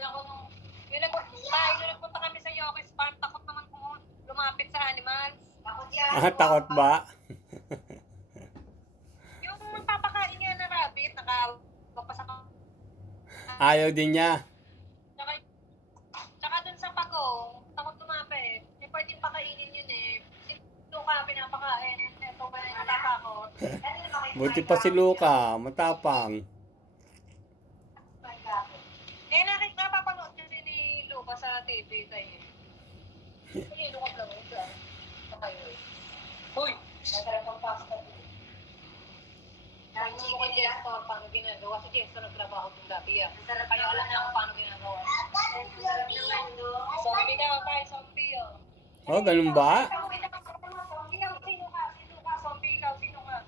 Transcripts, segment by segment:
naalala ko nung yung nagpunta kami sa Yokis Farm, takot naman kung lumapit sa animals. Takot yan. Takot ba? Yung magpapakain niya na rabbit, nakapagpasak. Ayaw din niya. Tsaka dun sa pagong, takot lumapit. Hindi pwedeng pakainin yun eh. Si Luka, pinapakain. Ito ba yung natatakot? Buti pa si Luka, matapang. Eh, napapanood kasi ni Luka sa TV tayo. Hindi, Luka lang. Hoy! Nagkaroon pang pasta. Sabi mo kay Jester, paano ginagawa? Si Jester nagtrabaho itong gabi ah. Kaya alam na kung paano ginagawa. Zombie daw tayo, zombie oh. Oh, ganun ba? Sino ka? Zombie ikaw, sino ka?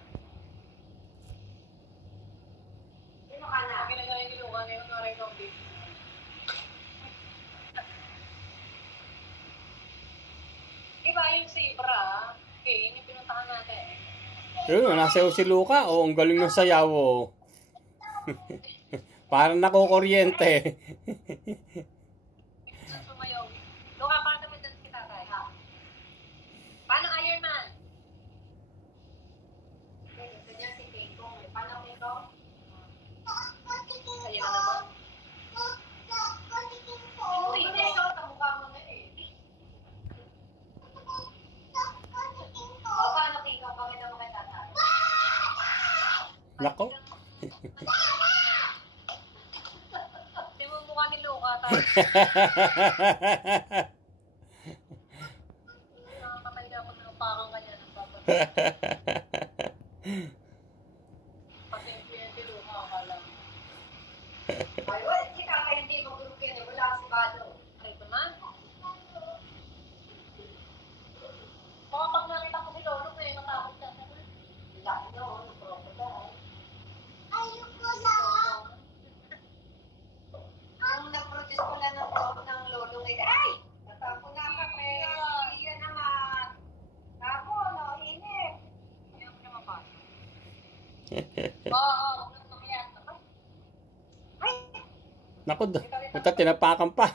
Sino ka na? Ginagawa ni Luka ngayon na rin zombie. Iba yung zebra, okay, yung pinuntahan natin. Yun, nasa si Luka. Oh, ang galing ng sayaw. Oh. Parang nakukuryente. Sumayaw. Luka, paano mo dance kita tayo? Paano Iron Man? Ito niya si Kekong. Paano Kekong? Ayan na naman. Hindi, mukha mo na eh. O, paano Kekong? Pakita mo kay tatay. Nako. Hindi mo mukha ni Luka tayo. Nakakatay na ako ng parang kanya ng babag. Pasensya Luka, akala mo. Ay, wala, si Kaka hindi mag-group yan eh. Wala si Bado. Ay, ito man. Baka pag nakita ko si Lolo, may matakot ka na. Laki na, nag-crocodile. Ayoko lang. Ang nag-protest pala ng Lolo ngayon. Ay! Natapo na kami. Iyan naman. Tapo, inip. Hindi ako na mapasok. Oo, huwag nang tumiyas. Ay! Naku, puta, tinapakan pa.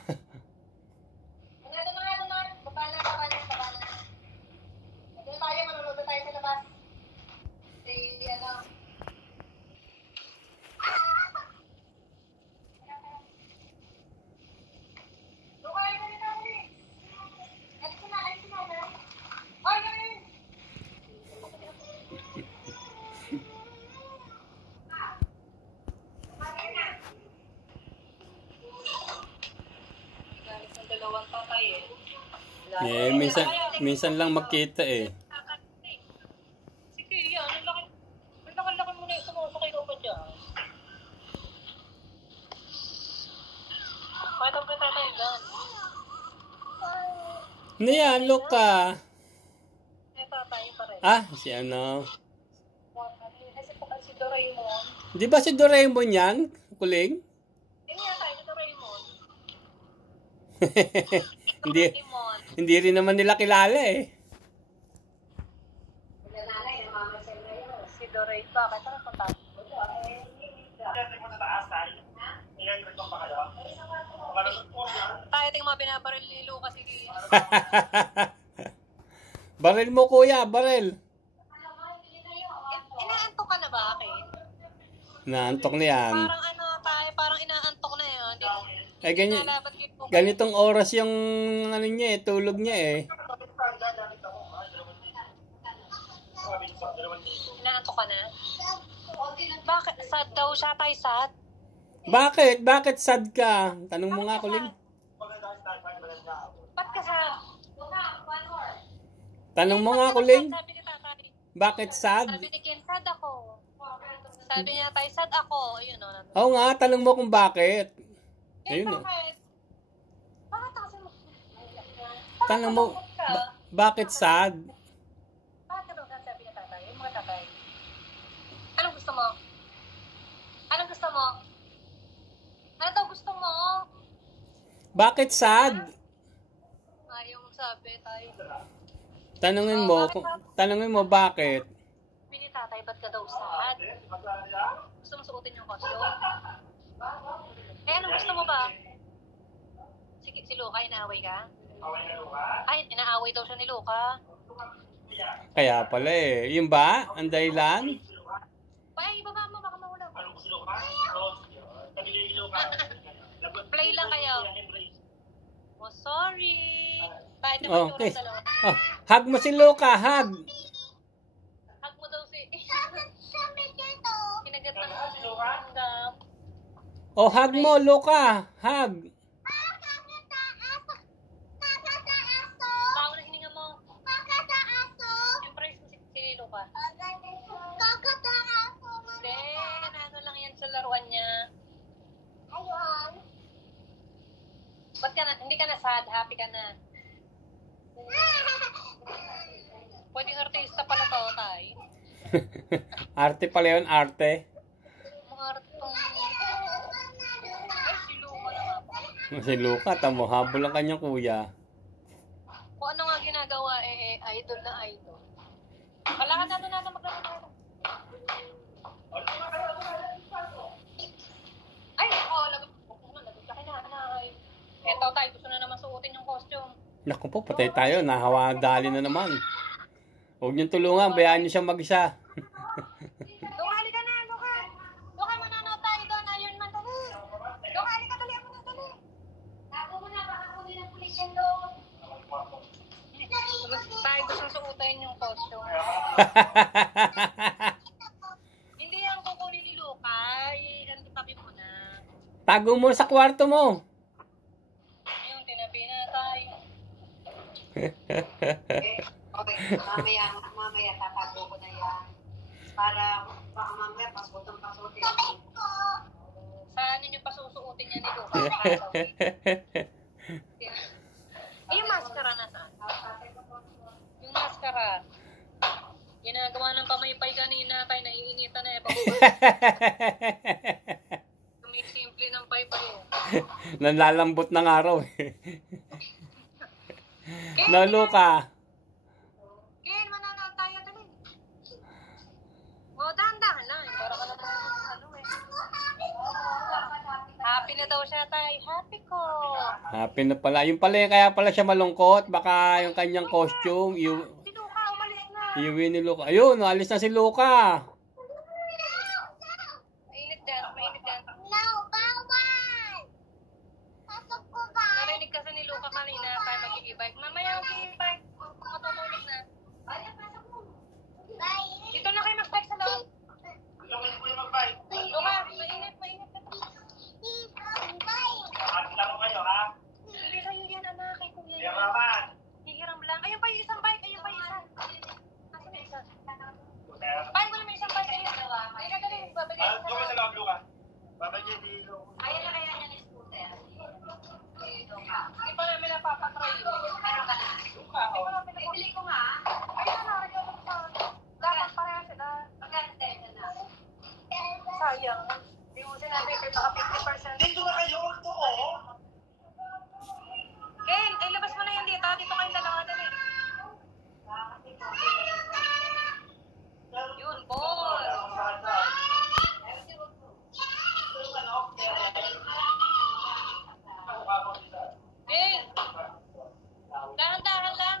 Doon na. Baba na. Ito tayo, manuluto tayo sa labas. Si, ano. Luka, ayun na rin ako eh. Alis na. Ay, ay! Galit ng dalawang tatay eh. Eh, minsan lang magkita eh. Sige, yan. Ang laki mo na yung sumusakay ko pa dyan. Bakit ang tatay dyan? Ano yan, Luka? Eh, tatay pa rin. Ah, si ano? Si Doraemon. Di ba si Doraemon yan? Kuling? Hindi yan tayo, si Doraemon. Hindi, Doraemon. hindi rin naman nila kilala eh. Nanay, namamasal na yun. Si Doraemon. Bakit? Ano kung tapos? Tayo ting mga binabaril ni Lucas. Baril mo kuya, baril. Inaantok ka na ba akin? Naantok na yan. Parang ano tayo, parang inaantok na yun. Eh, ganitong oras yung ano niya eh, tulog niya eh. Inaantok ka na? Bakit? Sad daw siya, tayo sad? Bakit? Bakit sad ka? Tanong mo nga kuling. Ba't ka sad? Tanong mo nga kuling. Sabi ni tatay. Bakit sad? Sabi ni Ken, sad ako. Sabi niya tayo, sad ako. Ayun o. Oo nga, tanong mo kung bakit. Ayun o. Bakit? Bakit kasi mo? Tanong mo, bakit sad? Bakit daw sabi ni tatay? Yung mga tatay. Anong gusto mo? Anong gusto mo? Ano daw gusto mo? Bakit sad? Ayaw magsabi tayo. Tanungin mo bakit? Pini tatay, ba't ka daw sad? Gusto mo suotin yung costume? Eh, anong gusto mo ba? si Luca, inaaway ka? Ay, inaaway daw siya ni Luca. Kaya pala eh. Yun ba? Ang dahilan? Ay, ibaba mo, baka mahulog. Play lang kayo. Oh, sorry. Bakit naman Okay. yung dalawa? Oh, hug mo si Luca, hug. Hug mo daw si... Kinagatan mo si Luca. Oh, hug mo, Luca. Hug. Baka na hininga mo. Embrace mo si Luca. Hindi, ano lang yan sa laruan niya. Ba't ka na, hindi ka na sad, happy ka na. Pwedeng artista pala to, tay. Arte pala yun, arte. Mga artong... Ay, si Luca naman. Si Luca, tamo, habol ang kanyang kuya. Kung ano nga ginagawa, idol na idol. Kailangan natin maglaro tayo. Ay, lagot ka kinanay. Eto tayo, gusto na naman suotin yung costume. Naku po, patay tayo. Nahawa dali na naman. Huwag niyong tulungan, bayaan niyo siyang mag-isa. Luka, halika na, Luka. Luka, mananood tayo doon. Iron Man, dali. Luka, halika, dali ako na, dali. Tago mo na, baka kunin ng pulis yan doon. Tayo gusto suotin yung costume. Hindi yan kukunin ni Luka. Tabi mo na. Tago mo sa kwarto mo. Yung tinabi na tayo. Okay, mamaya tatago ko na yan. Para baka mamaya pasutin. Saan ninyo pa susuotin yan ni Luka? Yung maskara na saan? Yung maskara. Ginagawa ng pamaypay kanina tayo, naiinitan na May simple ng paypay. Nalalambot ng araw eh. No, Luca. Ken, mananood tayo dali. O, dahan-dahan lang. Para ka naman, happy na daw siya tayo. Happy ko. Happy na pala. Yung pala, kaya pala siya malungkot. Baka yung kanyang costume, Si Luca, umalis na. iuwi ni Luca. Ayun, alis na si Luca. Mainit dyan, mainit dyan. No, bawal! Pasok ko ba? Narinig kasi ni Luca kanina tayo mag-i-bike. Mamaya mag-i-bike. Matutulog na. Ay, pasok mo. Bye. Dito na kayo mag-bike sa loob. Luca, mainit, mainit. Bye. Hindi sa'yo yan, anak. Kay kuya yan. Hihiram lang. Ayun pa yung isang bike. Ayun pa yung isa. Asan yung isa? Paano mo na may isang bike? Ayun. Ay, kagaling. Babagay sa loob. Ayan na kaya niya ni scooter. Hindi pa namin napapatry. Meron ka na. Bibili ko nga. Ayun na, regalo ko sa... Dapat pareha sila. Magkano tayo na? Sayang. Hindi mo sinabi kay baka 50%. Dito na kayo, ito ko. Ken, ay labas mo na yun dito. Dito kayong dalawa dali. Yun, boss. Ken, dahan-dahan lang.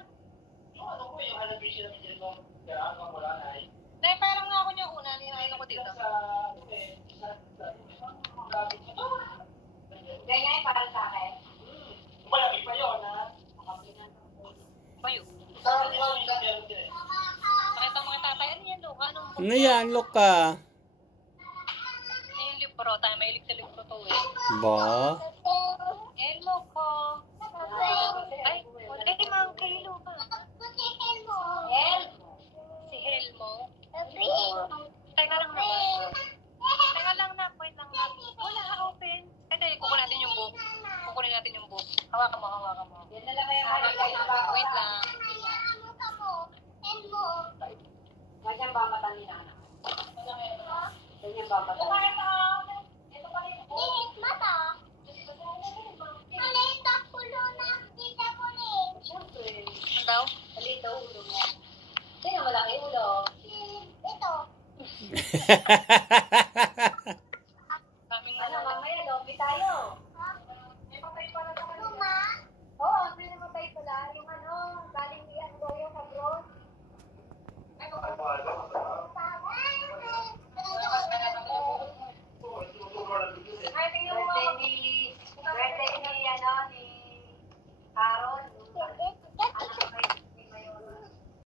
Naiparang nga ako niya una. Ninahin ako dito. Ganyan para sa akin. Bayo. Pakita mo kay tatay. Ano yan, Luka? Anong book? Ano yan, Luca? Yung libro. Tayo mahilig sa libro to eh. Ba? Elmo ko. Ay, ma'am, kay Luka. Si Helmo. Teka lang na. Teka lang na. Wait lang na. Wala, open. Hindi, kukunin natin yung book. Kukunin natin yung book. Hawakan mo, hawakan mo. Yan na lang kaya Wait lang. Ganyan ba mata ni Nana? Ganyan ba mata? Ito pa rin. Siyempre. Ano daw? Maliit daw ulo mo. Sino malaki ulo? Ito.